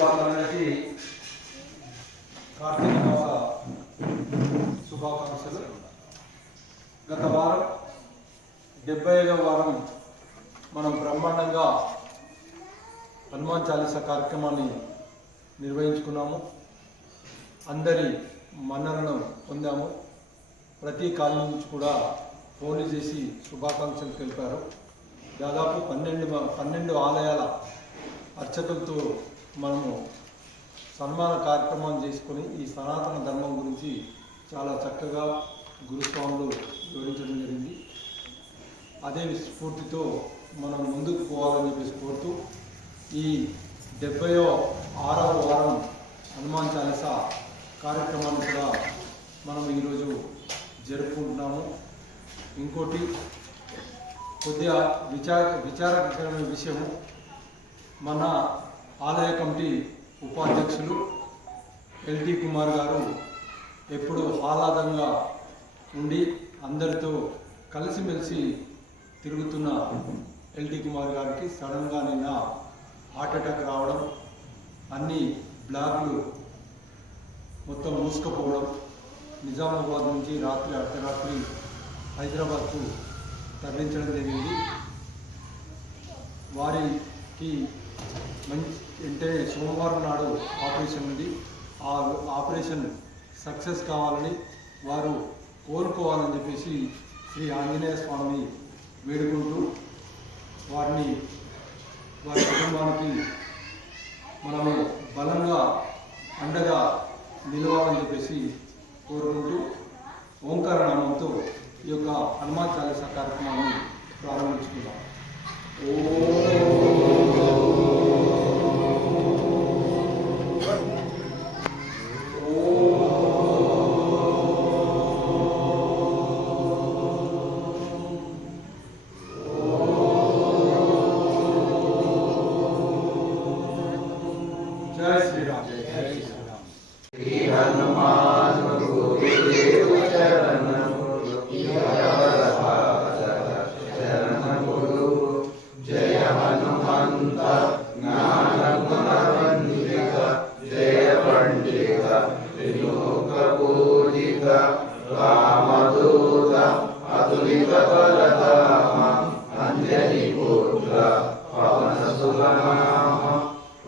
వాళ్ళందరికీ కార్తీక మాస శుభాకాంక్షలు. గత వారం 75వ వారం మనం బ్రహ్మాండంగా హనుమాన్ చాలీసా కార్యక్రమాన్ని నిర్వహించుకున్నాము. అందరి మన్ననను పొందాము. ప్రతి కాలనీ నుంచి కూడా ఫోన్లు చేసి శుభాకాంక్షలు తెలిపారు. దాదాపు 12 ఆలయాల అర్చకులతో మనము సన్మాన కార్యక్రమం చేసుకొని ఈ సనాతన ధర్మం గురించి చాలా చక్కగా గురుస్వాములు వివరించడం జరిగింది. అదే స్ఫూర్తితో మనం ముందుకు పోవాలని చెప్పేసి కోరుతూ ఈ 76వ వారం హనుమాన్ చాలీసా కార్యక్రమాన్ని కూడా మనం ఈరోజు జరుపుకుంటున్నాము. ఇంకోటి కొద్దిగా విచారకరమైన విషయము, మన ఆలయ కమిటీ ఉపాధ్యక్షులు ఎల్టీ కుమార్ గారు ఎప్పుడు ఆహ్లాదంగా ఉండి అందరితో కలిసిమెలిసి తిరుగుతున్న ఎల్టీ కుమార్ గారికి సడన్గా నిన్న హార్ట్ అటాక్ రావడం, అన్ని బ్లాక్లు మొత్తం మూసుకుపోవడం, నిజామాబాద్ నుంచి అర్ధరాత్రి హైదరాబాద్కు తరలించడం జరిగింది. వారికి అంటే సోమవారం నాడు ఆపరేషన్ ఉంది. ఆ ఆపరేషన్ సక్సెస్ కావాలని, వారు కోరుకోవాలని చెప్పేసి శ్రీ ఆంజనేయ స్వామిని వేడుకుంటూ వారి కుటుంబానికి మనము బలంగా అండగా నిలవాలని చెప్పేసి కోరుకుంటూ ఓంకార నామంతో ఈ యొక్క హనుమాన్ చాలీసా కార్యక్రమాన్ని ప్రారంభించుకుందాం. జై శ్రీరామ్. జై శ్రీరామ్. శ్రీ హనుమాన్ గురుదేవ శరణము జయ హనుమంత జ్ఞాన గుణవందిత జయ పండిత విలోక పూజిత రామదూత అతులిత బలధామ అంజలి పుత్ర పవన సుగనామ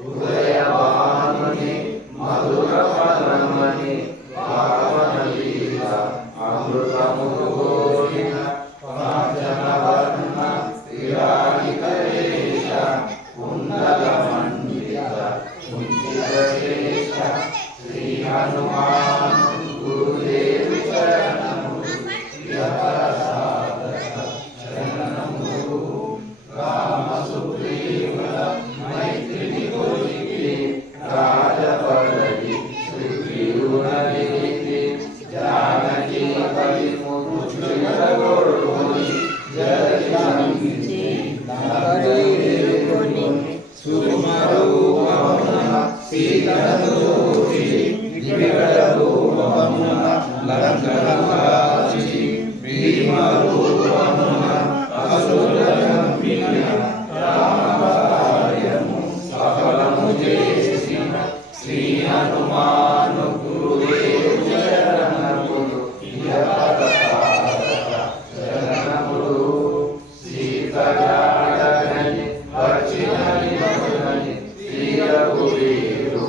ఉదయవానుని మధుర ఫలమణి పావన లీల అమృతమును గోరిన కాంచన వర్ణ స్థిరాళిక దేశ కుండల మండిత కుంచిత దేశ శ్రీ హనుమాన్ గురుదేవి శరణము యథాసాధక శరణము రామ సుగ్రీవుల మైత్రిని కొలికి రాజపదవి శ్రీగుణగిరికి జానకి పరిముచ్చుగొడుకొని జరించి నగరేరుకొని సుకుమారూపమున సీతను చూసి వికటరూపమున లంకను కాచి భీమరూపమున అసురులను చంపిన రామకార్యము సఫలము చేసిన శ్రీ హనుమాను గురుదేవు శరణములు శరణములు సీతయాడని వచ్చినని మధురని శ్రీరఘువీరుడు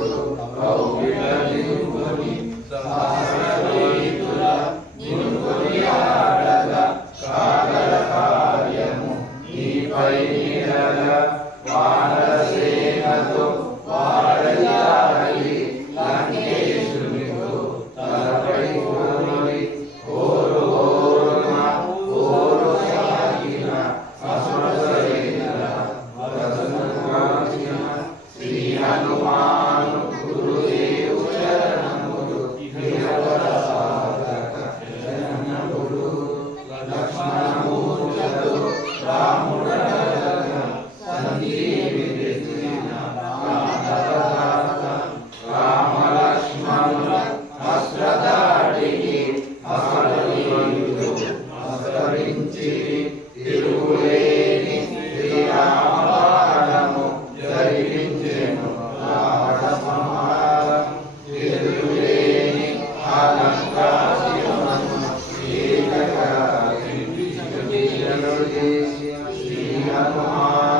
కౌగిలింపుని సహస్రవేతుల నిలుపుని ఆడగా కాగల కార్యము నీపై నిరగ వానరసేనతో వాడయాలి లంకే జయ జయ శ్రీ హనుమాన్